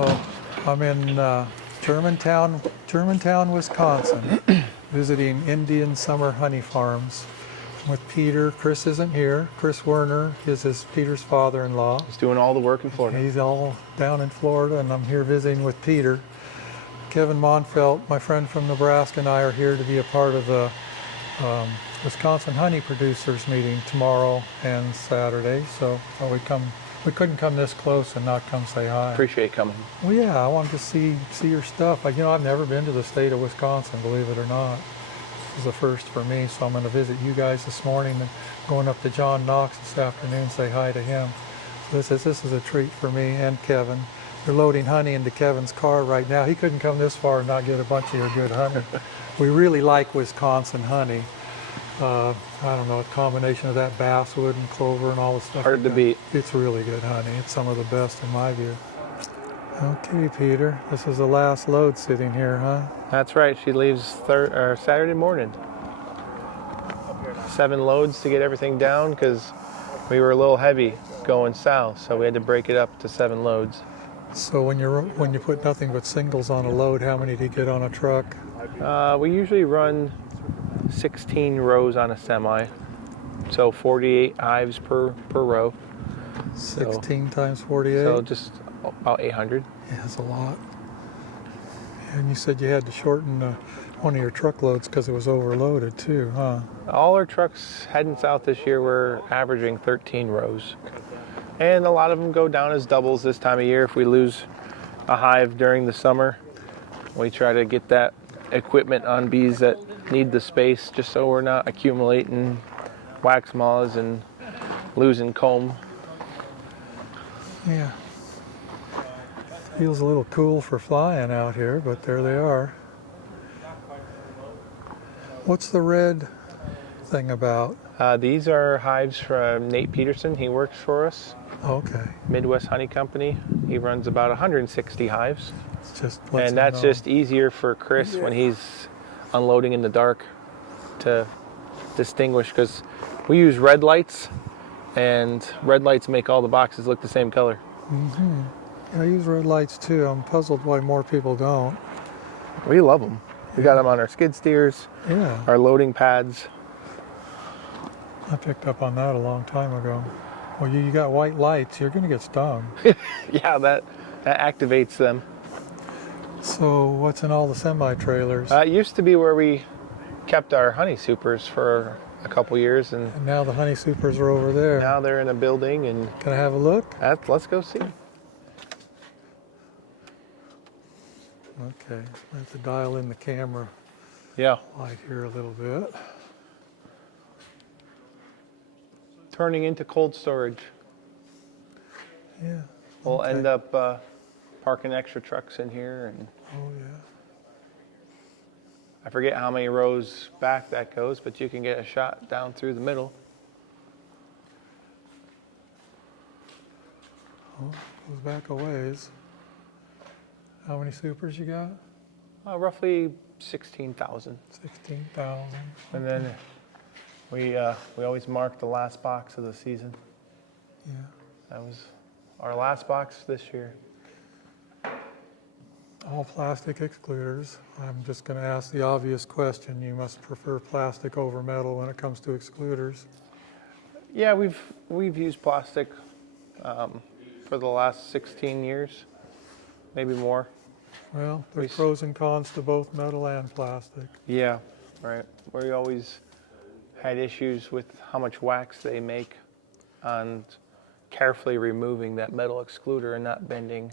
So I'm in Germantown, Wisconsin, visiting Indian summer honey farms with Peter. Chris isn't here. Chris Werner is Peter's father-in-law. He's doing all the work in Florida. He's all down in Florida, and I'm here visiting with Peter. Kevin Monfelt, my friend from Nebraska, and I are here to be a part of the Wisconsin honey producers meeting tomorrow and Saturday. So we couldn't come this close and not come say hi. Appreciate coming. Well, yeah, I wanted to see your stuff. I've never been to the state of Wisconsin, believe it or not. This is the first for me, so I'm going to visit you guys this morning and going up to John Knox this afternoon, say hi to him. So this is a treat for me and Kevin. They're loading honey into Kevin's car right now. He couldn't come this far and not get a bunch of your good honey. We really like Wisconsin honey. I don't know, a combination of that basswood and clover and all the stuff. Hard to beat. It's really good honey. It's some of the best in my view. Okay, Peter, this is the last load sitting here, huh? That's right. She leaves Saturday morning. 7 loads to get everything down because we were a little heavy going south, so we had to break it up to 7 loads. So when you put nothing but singles on a load, how many do you get on a truck? We usually run 16 rows on a semi, so 48 hives per row. 16 times 48? So just about 800. Yeah, that's a lot. And you said you had to shorten one of your truckloads because it was overloaded too, huh? All our trucks heading south this year were averaging 13 rows. And a lot of them go down as doubles this time of year. If we lose a hive during the summer, we try to get that equipment on bees that need the space just so we're not accumulating wax moths and losing comb. Yeah. Feels a little cool for flying out here, but there they are. What's the red thing about? These are hives from Nate Peterson. He works for us. Okay. Midwest Honey Company. He runs about 160 hives. And that's just easier for Chris when he's unloading in the dark to distinguish, because we use red lights, and red lights make all the boxes look the same color. Mm-hmm. I use red lights too. I'm puzzled why more people don't. We love them. We got them on our skid steers, our loading pads. I picked up on that a long time ago. Well, you got white lights, you're going to get stung. Yeah, that activates them. So what's in all the semi-trailers? It used to be where we kept our honey supers for a couple years, and now the honey supers are over there. Now they're in a building. And can I have a look? Let's go see. Okay, I have to dial in the camera light here a little bit. Turning into cold storage. Yeah. We'll end up parking extra trucks in here. And oh, yeah. I forget how many rows back that goes, but you can get a shot down through the middle. Oh, goes back a ways. How many supers you got? Roughly 16,000. 16,000. And then we always mark the last box of the season. Yeah. That was our last box this year. All plastic excluders. I'm just going to ask the obvious question. You must prefer plastic over metal when it comes to excluders. Yeah, we've used plastic for the last 16 years, maybe more. Well, there's pros and cons to both metal and plastic. Yeah, right. We always had issues with how much wax they make and carefully removing that metal excluder and not bending.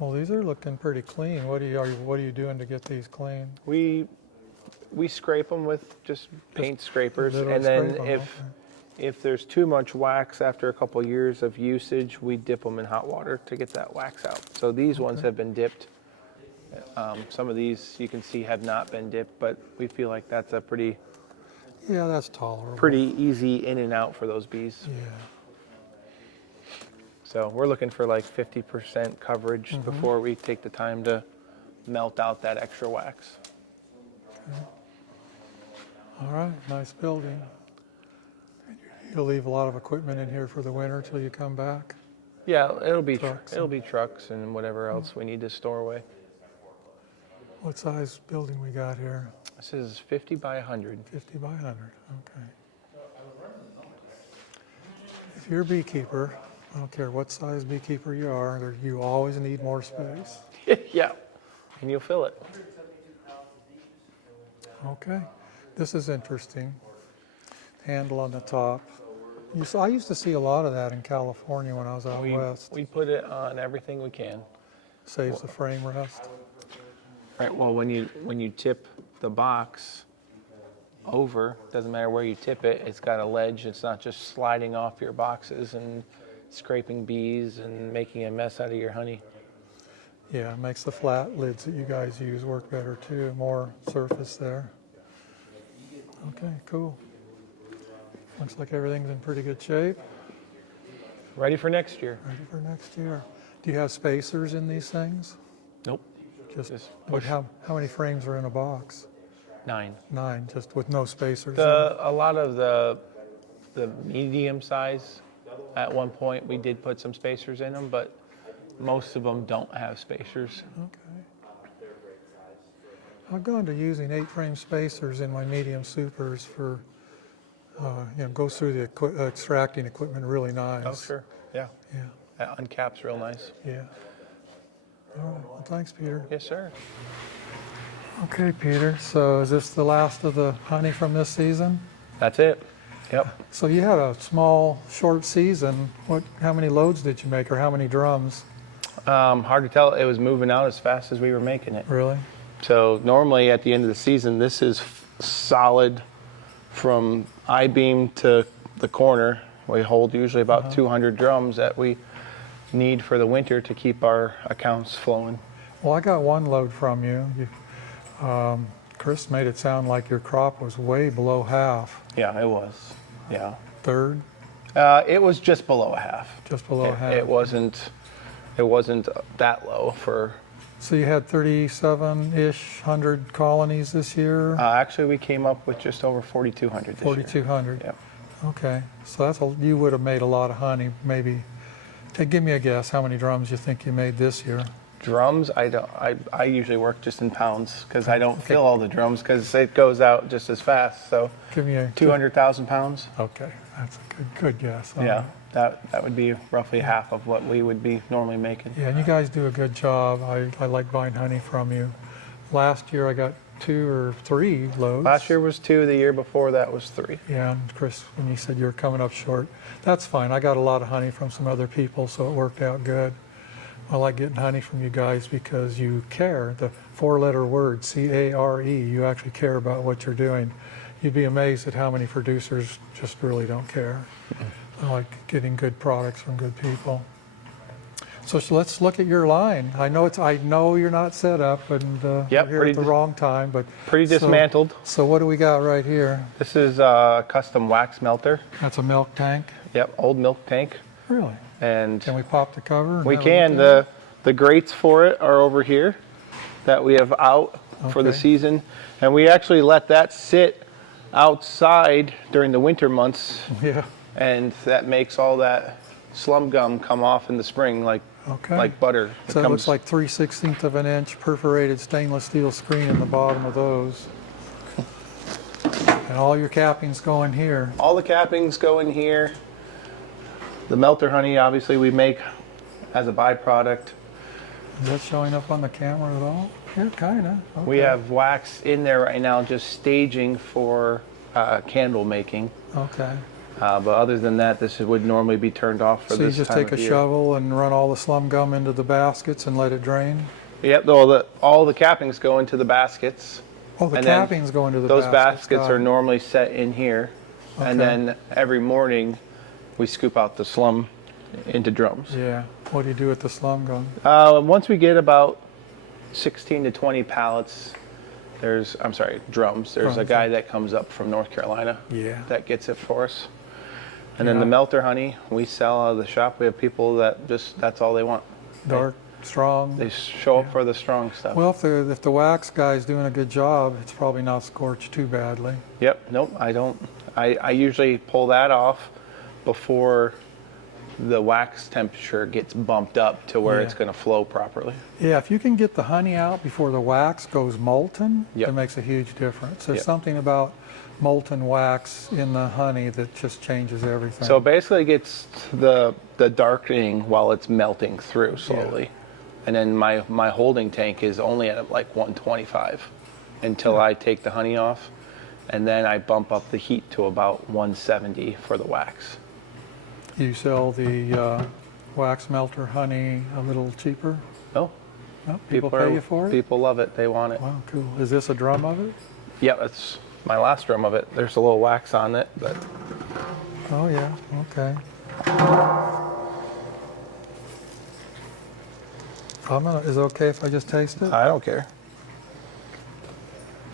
Well, these are looking pretty clean. What are you doing to get these clean? We scrape them with just paint scrapers, and then if there's too much wax after a couple of years of usage, we dip them in hot water to get that wax out. So these ones have been dipped. Some of these you can see have not been dipped, but we feel like that's a that's tolerable. Pretty easy in and out for those bees. Yeah. So we're looking for like 50% coverage before we take the time to melt out that extra wax. Okay. All right, nice building. You'll leave a lot of equipment in here for the winter till you come back? Yeah, it'll be Trucks it'll be trucks and whatever else we need to store away. What size building we got here? This is 50 by 100. 50 by 100, okay. If you're a beekeeper, I don't care what size beekeeper you are, you always need more space. Yeah, and you'll fill it. Okay, this is interesting. Handle on the top. I used to see a lot of that in California when I was out west. We put it on everything we can. Saves the frame rest. Right. Well, when you tip the box over, doesn't matter where you tip it, it's got a ledge. It's not just sliding off your boxes and scraping bees and making a mess out of your honey. Yeah, it makes the flat lids that you guys use work better too. More surface there. Okay, cool. Looks like everything's in pretty good shape. Ready for next year. Ready for next year. Do you have spacers in these things? Nope. Just push. how many frames are in a box? 9. 9, just with no spacers. A lot of the medium size, at one point we did put some spacers in them, but most of them don't have spacers. Okay. I've gone to using 8-frame spacers in my medium supers for, goes through the extracting equipment really nice. Oh, sure. Yeah. Yeah. That uncap's real nice. Yeah. All right. Well, thanks, Peter. Yes, sir. Okay, Peter. So is this the last of the honey from this season? That's it. Yep. So you had a small, short season. How many loads did you make, or how many drums? Hard to tell. It was moving out as fast as we were making it. Really? So normally at the end of the season, this is solid from I-beam to the corner. We hold usually about 200 drums that we need for the winter to keep our accounts flowing. Well, I got one load from you. Chris made it sound like your crop was way below half. Yeah, it was. Yeah. Third? It was just below a half. Just below half. It wasn't that low for. So you had 37-ish hundred colonies this year? Actually, we came up with just over 4,200 this 4,200. year. Yep. Okay, so you would have made a lot of honey. Maybe, give me a guess. How many drums you think you made this year? Drums, I usually work just in pounds because I don't fill all the drums because it goes out just as fast. So give me 200,000 pounds. Okay, that's a good guess. Yeah, that would be roughly half of what we would be normally making. Yeah, and you guys do a good job. I like buying honey from you. Last year I got 2 or 3 loads. Last year was 2. The year before that was 3. Yeah, and Chris, when you said you were coming up short, that's fine. I got a lot of honey from some other people, so it worked out good. I like getting honey from you guys because you care. The 4-letter word, C-A-R-E, you actually care about what you're doing. You'd be amazed at how many producers just really don't care. I like getting good products from good people. So let's look at your line. I know you're not set up, and we're here at the wrong time, but pretty dismantled. So what do we got right here? This is a custom wax melter. That's a milk tank. Yep, old milk tank. Really? And can we pop the cover? We can. The grates for it are over here that we have out for the season, and we actually let that sit outside during the winter months. Yeah. And that makes all that slum gum come off in the spring like butter. So it looks like 3/16 of an inch perforated stainless steel screen in the bottom of those. And all your cappings go in here. All the cappings go in here. The melter honey, obviously, we make as a byproduct. Is that showing up on the camera at all? Yeah, kind of. Okay. We have wax in there right now just staging for candle making. Okay. But other than that, this would normally be turned off for this time of year. So you just take a shovel and run all the slum gum into the baskets and let it drain? Yep, all the cappings go into the baskets. Oh, the cappings go into the baskets. Those baskets are normally set in here. Okay. And then every morning we scoop out the slum into drums. Yeah. What do you do with the slum gum? Once we get about 16 to 20 pallets, drums. There's a guy that comes up from North Carolina that gets it for us. And then the melter honey, we sell out of the shop. We have people that that's all they want. Dark, strong. They show up for the strong stuff. Well, if the wax guy's doing a good job, it's probably not scorched too badly. Yep, nope, I don't. I usually pull that off before the wax temperature gets bumped up to where Yeah. it's going to flow properly. Yeah, if you can get the honey out before the wax goes molten, Yep. it makes a huge difference. There's Yep. something about molten wax in the honey that just changes everything. So basically it gets the darkening while it's melting through slowly. And then my holding tank is only at like 125 until I take the honey off. And then I bump up the heat to about 170 for the wax. You sell the wax melter honey a little cheaper? Oh, No, people pay you for it? People love it. They want it. Wow, cool. Is this a drum of it? Yeah, that's my last drum of it. There's a little wax on it, but Oh yeah, okay. Is it okay if I just taste it? I don't care.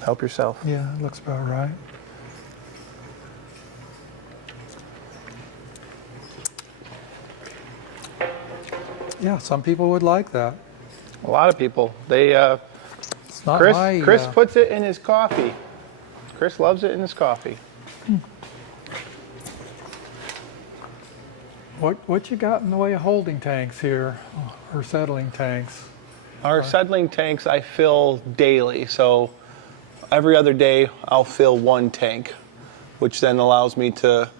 Help yourself. Yeah, it looks about right. Yeah, some people would like that. A lot of people. They It's not Chris my, Chris puts it in his coffee. Chris loves it in his coffee. What you got in the way of holding tanks here, or settling tanks? Our settling tanks I fill daily, so every other day I'll fill one tank, which then allows me to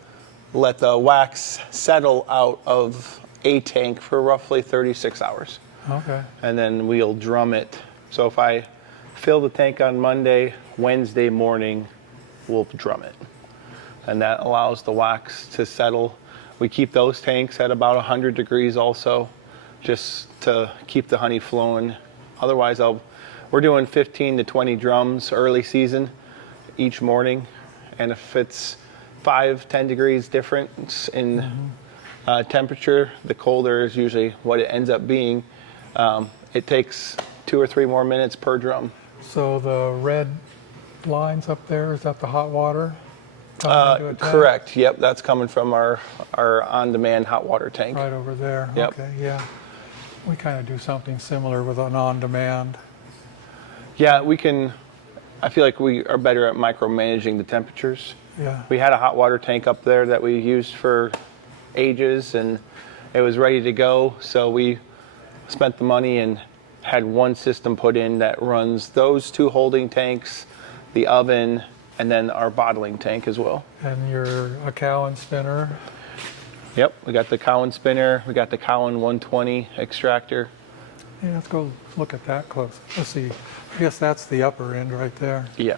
let the wax settle out of a tank for roughly 36 hours. Okay. And then we'll drum it. So if I fill the tank on Monday, Wednesday morning, we'll drum it. And that allows the wax to settle. We keep those tanks at about 100 degrees also, just to keep the honey flowing. Otherwise, we're doing 15 to 20 drums early season each morning. And if it's 5-10 degrees difference in temperature, the colder is usually what it ends up being. It takes 2 or 3 more minutes per drum. So the red lines up there, is that the hot water? coming into a tank? Correct. Yep, that's coming from our on-demand hot water tank. Right over there. Yep. Okay, yeah. We kind of do something similar with an on-demand. Yeah, we can. I feel like we are better at micromanaging the temperatures. Yeah. We had a hot water tank up there that we used for ages, and it was ready to go. So we spent the money and had one system put in that runs those 2 holding tanks, the oven, and then our bottling tank as well. And you're a Cowan spinner. Yep, we got the Cowan spinner, we got the Cowan 120 extractor. Yeah, let's go look at that close. Let's see. I guess that's the upper end right there. Yeah.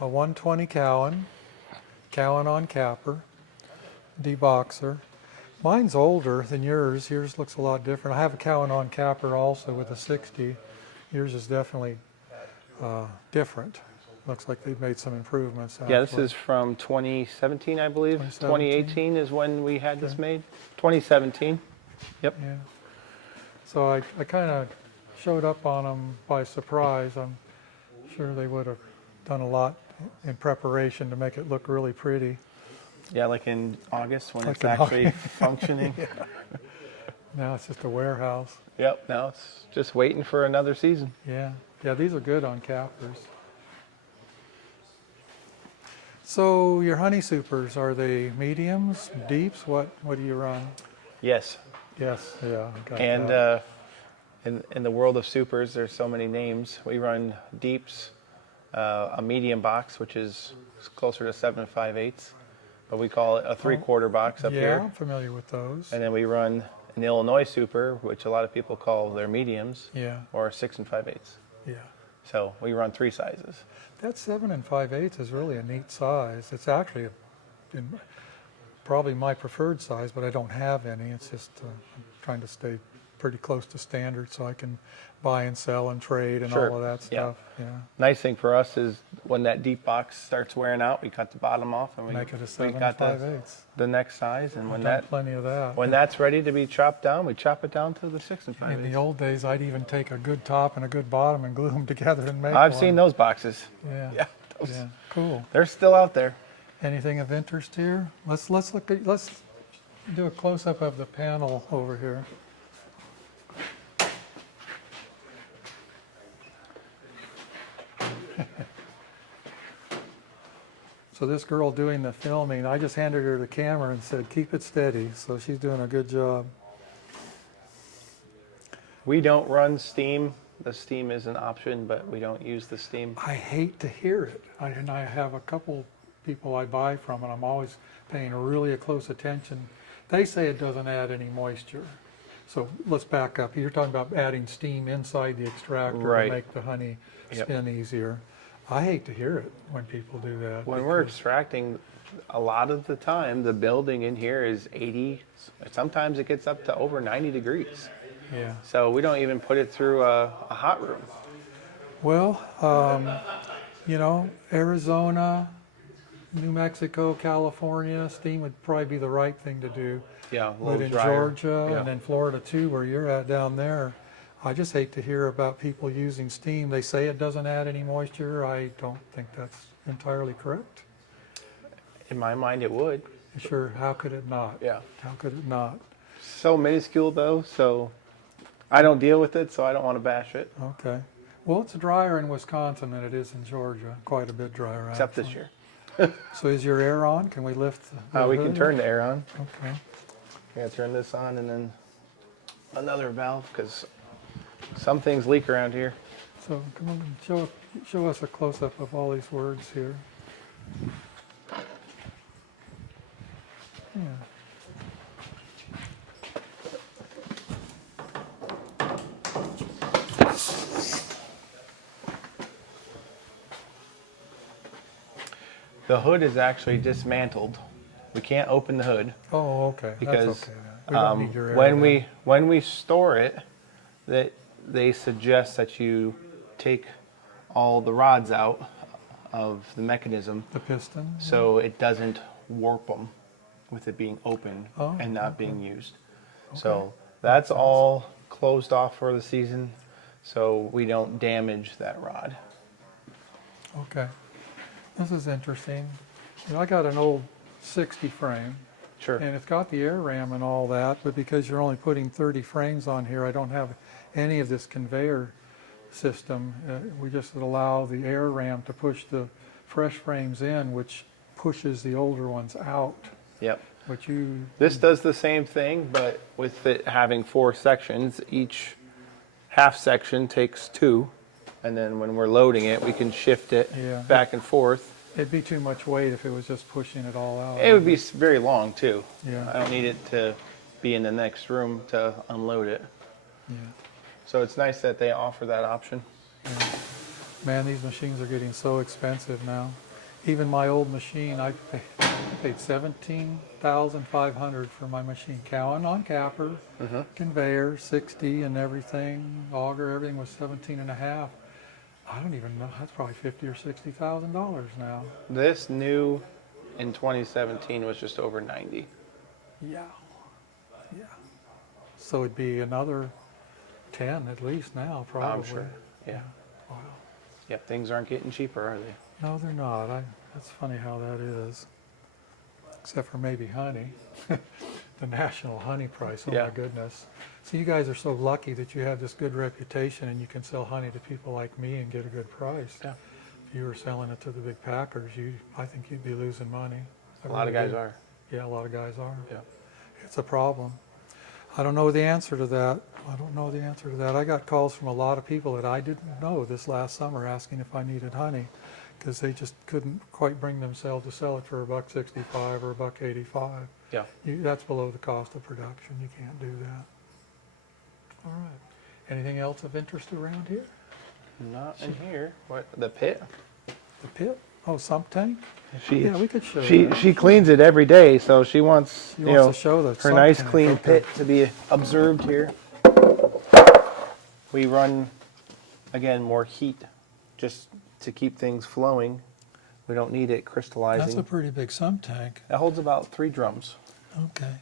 A 120 Cowan, Cowan uncapper, deboxer. Mine's older than yours. Yours looks a lot different. I have a Cowan uncapper also with a 60. Yours is definitely different. Looks like they've made some improvements. Yeah, this actually. is from 2017, I believe. 2017. 2018 is when we had this made. 2017. Yep. Yeah. So I kind of showed up on them by surprise. I'm sure they would have done a lot in preparation to make it look really pretty. Yeah, like in August when Like it's in actually functioning. Now it's just a warehouse. Yep, now it's just waiting for another season. Yeah. Yeah, these are good on cappers. So your honey supers, are they mediums, deeps? What do you run? Yes, Yes, yeah. I got and that. in the world of supers, there's so many names. We run deeps, a medium box, which is closer to 7 5/8, but we call it a 3/4 box up yeah, here. I'm familiar with those. And then we run an Illinois super, which a lot of people call their mediums, Yeah, or 6 5/8. yeah. So we run 3 sizes. That 7 5/8 is really a neat size. It's actually probably my preferred size, but I don't have any. It's just I'm trying to stay pretty close to standard so I can buy and sell and trade and Sure. all of that Yeah. stuff. Yeah. Nice thing for us is when that deep box starts wearing out, we cut the bottom off and we Make it a 7 got 5/8. the next size. And when Done that plenty of that. when that's ready to be chopped down, we chop it down to the 6 In 5/8. the old days, I'd even take a good top and a good bottom and glue them together and make I've one. seen those boxes. Yeah. Yeah, those, Yeah. Cool. they're still out there. Anything of interest here? Let's do a close up of the panel over here. So this girl doing the filming, I just handed her the camera and said, keep it steady. So she's doing a good job. We don't run steam. The steam is an option, but we don't use the steam. I hate to hear it. And I have a couple people I buy from, and I'm always paying really close attention. They say it doesn't add any moisture. So let's back up. You're talking about adding steam inside the extractor Right. to make the honey Yep. spin easier. I hate to hear it when people do that. When we're extracting, a lot of the time, the building in here is 80. Sometimes it gets up to over 90 degrees. Yeah. So we don't even put it through a hot room. Well, you know, Arizona, New Mexico, California, steam would probably be the right thing to do. Yeah, a But little in drier. Georgia Yeah. and then Florida too, where you're at down there, I just hate to hear about people using steam. They say it doesn't add any moisture. I don't think that's entirely correct. In my mind, it would. Sure, how could it not? Yeah. How could it not? So minuscule though, so I don't deal with it, so I don't want to bash it. Okay. Well, it's drier in Wisconsin than it is in Georgia. Quite a bit drier, Except this actually. year. So is your air on? Can we lift the We can hood? turn the air on. Okay. I gotta turn this on and then another valve because some things leak around here. So come on, show us a close-up of all these words here. Yeah. The hood is actually dismantled. We can't open the hood Oh, okay. because That's okay. Then. We don't need your air when then. we store it, that they suggest that you take all the rods out of the mechanism The piston. so it doesn't warp them with it being open Oh, and not being used. So that's all closed off for the season, so we don't damage that rod. Okay. This is interesting. You know, I got an old 60 frame, Sure. and it's got the air ram and all that, but because you're only putting 30 frames on here, I don't have any of this conveyor system. We just allow the air ram to push the fresh frames in, which pushes the older ones out. Yep. Which you, This does the same thing, but with it having 4 sections, each half section takes 2, and then when we're loading it, we can shift it Yeah. back and forth. it'd be too much weight if it was just pushing it all out. It would be very long too. Yeah. I don't need it to be in the next room to unload it. Yeah. So it's nice that they offer that option. Man, these machines are getting so expensive now. Even my old machine, I paid $17,500 for my machine. Cow and uncapper, conveyor, 60 and everything, auger, everything was 17 and a half. I don't even know, that's probably $50,000 or $60,000 now. This new in 2017 was just over 90. Yeah, yeah. So it'd be another 10 at least now, probably. I'm sure. Yeah. Wow. Yep. Things aren't getting cheaper, are they? No, they're not. That's funny how that is. Except for maybe honey. The national honey price, oh Yeah. my goodness. So you guys are so lucky that you have this good reputation and you can sell honey to people like me and get a good price. Yeah. If you were selling it to the big packers, I think you'd be losing money. A lot of guys are. Yeah, a lot of guys are. Yeah. It's a problem. I don't know the answer to that. I got calls from a lot of people that I didn't know this last summer asking if I needed honey because they just couldn't quite bring themselves to sell it for $1.65 or $1.85. Yeah. That's below the cost of production. You can't do that. All right. Anything else of interest around here? Not in here. What? The pit? The pit? Oh, sump tank? She Yeah, we could show she that. she cleans it every day, so she wants She wants to show the her sump nice tank. clean Okay. pit to be observed here. We run again more heat just to keep things flowing. We don't need it crystallizing. That's a pretty big sump tank. It holds about 3 drums, Okay.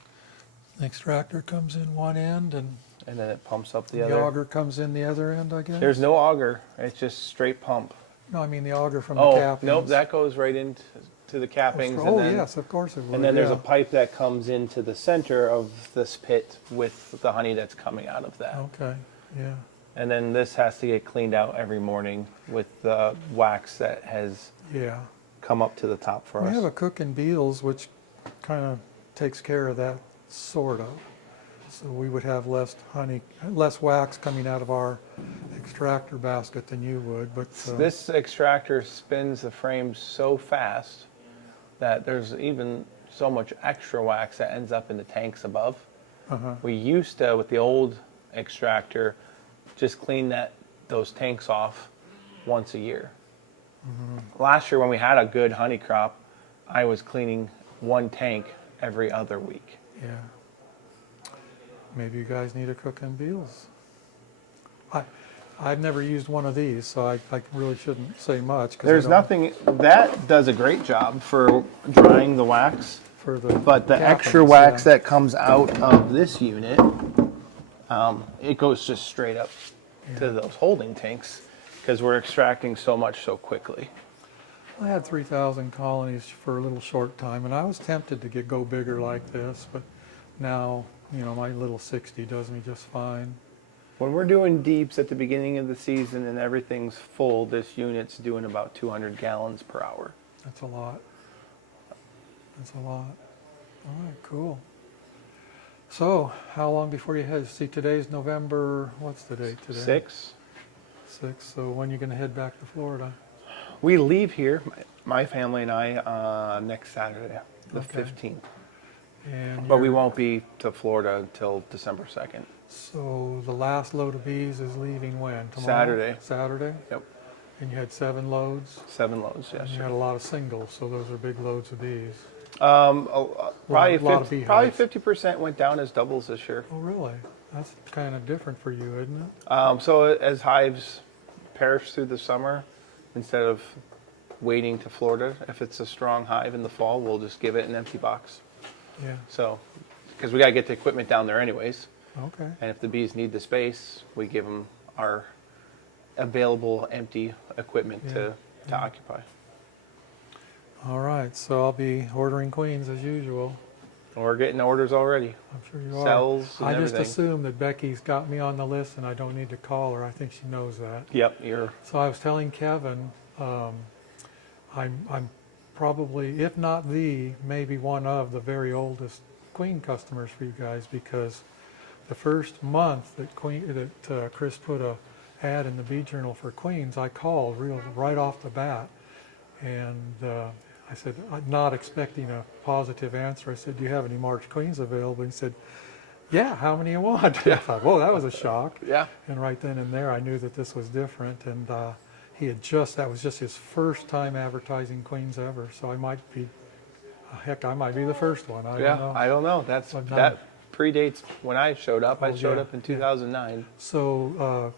The extractor comes in one end and and then it pumps up the the other. auger comes in the other end, I guess? There's no auger. It's just straight pump. No, I mean the auger from the Oh, cappings. nope, that goes right into the cappings. Oh, and then, yes, of course it would. And then there's yeah. a pipe that comes into the center of this pit with the honey that's coming out of that. Okay, yeah. And then this has to get cleaned out every morning with the wax that has Yeah. come up to the top for We us. have a cook and beetles, which kind of takes care of that, sort of. So we would have less wax coming out of our extractor basket than you would. But This extractor spins the frame so fast that there's even so much extra wax that ends up in the tanks above. We used to, with the old extractor, just clean those tanks off once a year. Last year when we had a good honey crop, I was cleaning one tank every other week. yeah, maybe you guys need a cook and beetles. I've never used one of these, so I really shouldn't say much. There's nothing, that does a great job for drying the wax, for the but the extra cappings, wax yeah. that comes out of this unit, it goes just straight up to those holding tanks because we're extracting so much so quickly. I had 3,000 colonies for a little short time, and I was tempted to go bigger like this, but now, my little 60 does me just fine. When we're doing deeps at the beginning of the season and everything's full, this unit's doing about 200 gallons per hour. That's a lot. That's a lot. All right, cool. So, how long before you head? See, today's November, what's the date today? 6. 6, so when are you going to head back to Florida? We leave here, my family and I, next Saturday, the Okay. 15th. And But we won't be to Florida until December 2nd. So the last load of bees is leaving when? Tomorrow? Saturday. Saturday? Yep. And you had 7 loads? 7 loads, yes. And you Sir. had a lot of singles, so those are big loads of bees. Probably lot of 50% went down as doubles this year. Oh, really? That's kind of different for you, isn't it? So as hives perish through the summer, instead of waiting to Florida, if it's a strong hive in the fall, we'll just give it an empty box. Yeah. So, because we got to get the equipment down there anyways. Okay. And if the bees need the space, we give them our available empty equipment to occupy. All right, so I'll be ordering queens as usual. We're getting orders already. I'm sure you are. Cells and I everything. just assume that Becky's got me on the list and I don't need to call her. I think she knows that. Yep, you're. So I was telling Kevin, I'm probably, if not maybe one of the very oldest queen customers for you guys, because the first month that Chris put a ad in the Bee Journal for queens, I called right off the bat, and I said, I'm not expecting a positive answer. I said, do you have any March queens available? And he said, yeah, how many you want? I thought, whoa, that was a shock. Yeah. And right then and there, I knew that this was different, and that was just his first time advertising queens ever, so I might be the first one. I don't know. I don't know. That predates when I showed up. Oh, I showed yeah, up in 2009. So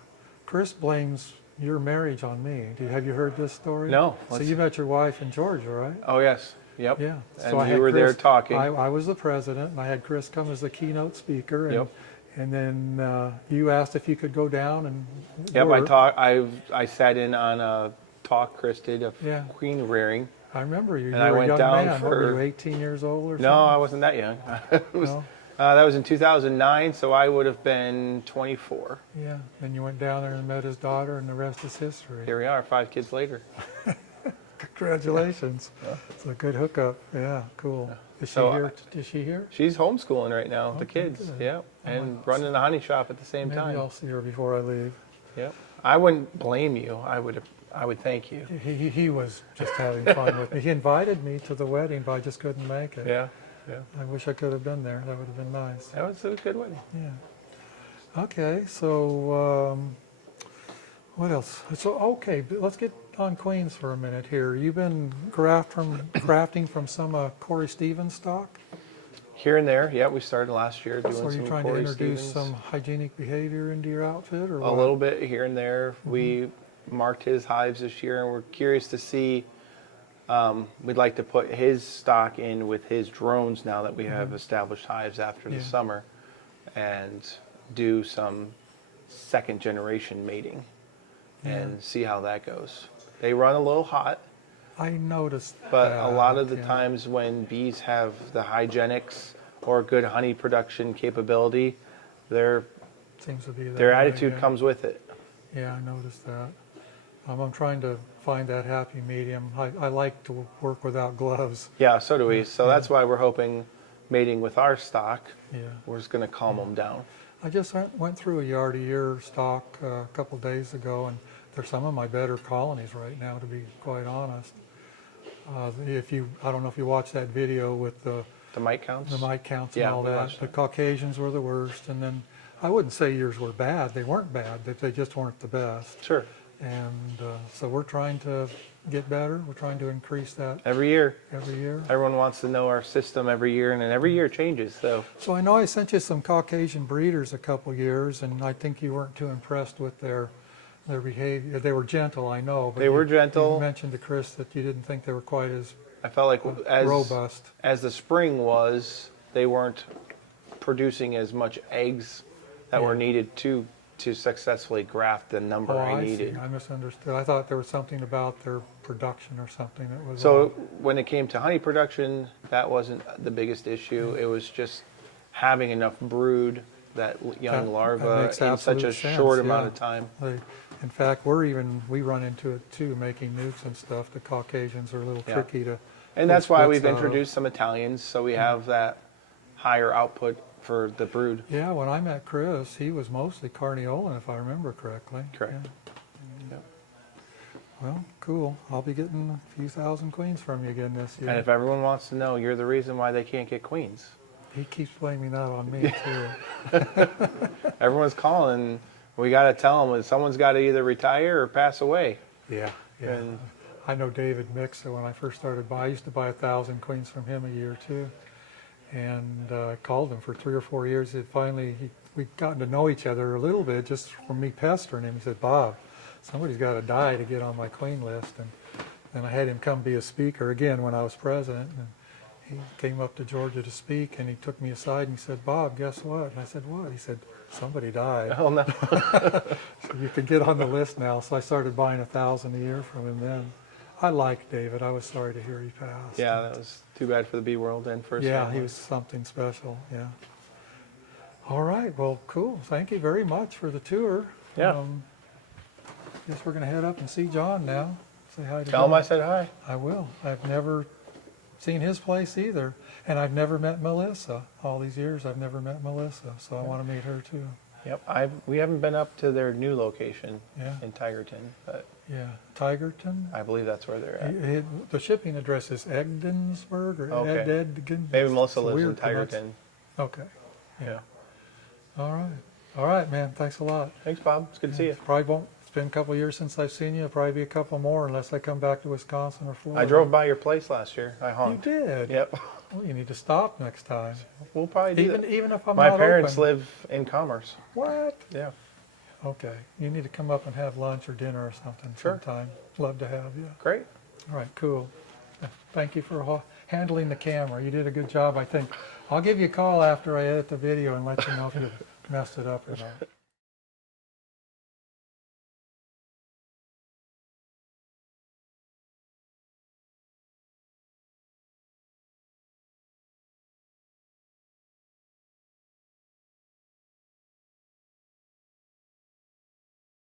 Chris blames your marriage on me. Have you heard this story? No. So you met your wife in Georgia, right? Oh, yes. Yep. Yeah. And So I you had were there Chris- talking. I was the president, and I had Chris come as the keynote speaker. And, Yep. and then you asked if you could go down and Yep, work. I sat in on a talk Chris did of Yeah. queen rearing. I remember you. And You I were a went young down man. What were you, for- 18 years old or something? No, I wasn't that young. No? That was in 2009, so I would have been 24. Yeah. And you went down there and met his daughter, and the rest is history. Here we are, 5 kids later. Congratulations. It's a good hookup. Yeah, cool. Is she So, here? Is she here? She's homeschooling right now, the Okay, kids. good. Yeah, and running a honey shop at the same Maybe time. I'll see her before I leave. Yep. I wouldn't blame you. I would thank you. He was just having fun with me. He invited me to the wedding, but I just couldn't make it. Yeah. Yeah. I wish I could have been there. That would have been nice. That was a good wedding. Yeah. Okay, so what else? So okay, let's get on queens for a minute here. You've been grafting from some Corey Stevens stock. Here and there, yeah, we started last year doing So are you some trying to Corey introduce Stevens. some hygienic behavior into your outfit, or A what? little bit here and there. We marked his hives this year, and we're curious to see. We'd like to put his stock in with his drones now that we have established hives after the Yeah. summer, and do some second generation mating and see how that goes. They run a little hot, I noticed but that, a lot of the yeah. times when bees have the hygienics or good honey production capability, their Seems to be that their way, attitude yeah. comes with it. Yeah, I noticed that. I'm trying to find that happy medium. I like to work without gloves. Yeah, so do we. So that's why we're hoping mating with our stock, Yeah. we're just going to calm them down. I just went through a yard-a-year stock a couple days ago, and they're some of my better colonies right now, to be quite honest. I don't know if you watched that video with the mite counts? mite counts and Yeah, all we that. watched The that. Caucasians were the worst, and then I wouldn't say yours were bad. They weren't bad. They just weren't the best. Sure. And so we're trying to get better. We're trying to increase that Every year. every year. Everyone wants to know our system every year, and then every year changes. So So I know I sent you some Caucasian breeders a couple years, and I think you weren't too impressed with their behavior. They were gentle, I know. But They were gentle. You mentioned to Chris that you didn't think they were quite as I felt like robust. as the spring was, they weren't producing as much eggs that were needed to successfully graft the number Oh, I I needed. see. I misunderstood. I thought there was something about their production or something that was So off. when it came to honey production, that wasn't the biggest issue. It was just having enough brood, that young That larva, makes in such a absolute sense, short amount yeah. of time. In fact, we run into it too, making nukes and stuff. The Caucasians are a little Yeah. tricky to. And that's why splits we've out of. introduced some Italians, so we have that higher output for the brood. Yeah, when I met Chris, he was mostly Carniolan, if I remember correctly. Correct. Yeah. Yep. Well, cool. I'll be getting a few thousand queens from you again this year. And if everyone wants to know, you're the reason why they can't get queens. He keeps blaming that on me too. Everyone's calling. We got to tell them someone's got to either retire or pass away. Yeah, yeah. And I know David Mixa. When I first started I used to buy 1,000 queens from him a year too. And I called him for 3 or 4 years. We'd gotten to know each other a little bit just from me pestering him. He said, Bob, somebody's got to die to get on my queen list. And then I had him come be a speaker again when I was president. And he came up to Georgia to speak, and he took me aside and he said, Bob, guess what? And I said, what? He said, somebody died. oh no, So you can get on the list now. So I started buying 1,000 a year from him then. I liked David. I was sorry to hear he passed. yeah, that was too bad for the bee world and for his Yeah, family. he was something special, yeah. All right, well, cool. Thank you very much for the tour. Yeah. Guess we're going to head up and see John now. Say hi to Tell him John. I said hi. I will. I've never seen his place either. And I've never met Melissa. All these years, I've never met Melissa. So I want to meet her too. Yep, we haven't been up to their new location Yeah, in Tigerton, but yeah. Tigerton? I believe that's where they're at. The shipping address is Egdensburg or Okay. Edgen. Maybe It's Melissa a lives in weird Tigerton. Okay. Yeah. All right. All right, man. Thanks a lot. Thanks, Bob. It's good to see you. Probably won't. It's been a couple of years since I've seen you. It'll probably be a couple more unless I come back to Wisconsin or Florida. I drove by your place last year. I You honked. did. Yep. Well, you need to stop next time. We'll probably do that. Even if I'm My not parents open. live in Commerce. What? Yeah. Okay. You need to come up and have lunch or dinner or something Sure. sometime. Love to have you. Great. All right. Cool. Thank you for handling the camera. You did a good job, I think. I'll give you a call after I edit the video and let you know if you messed it up or not.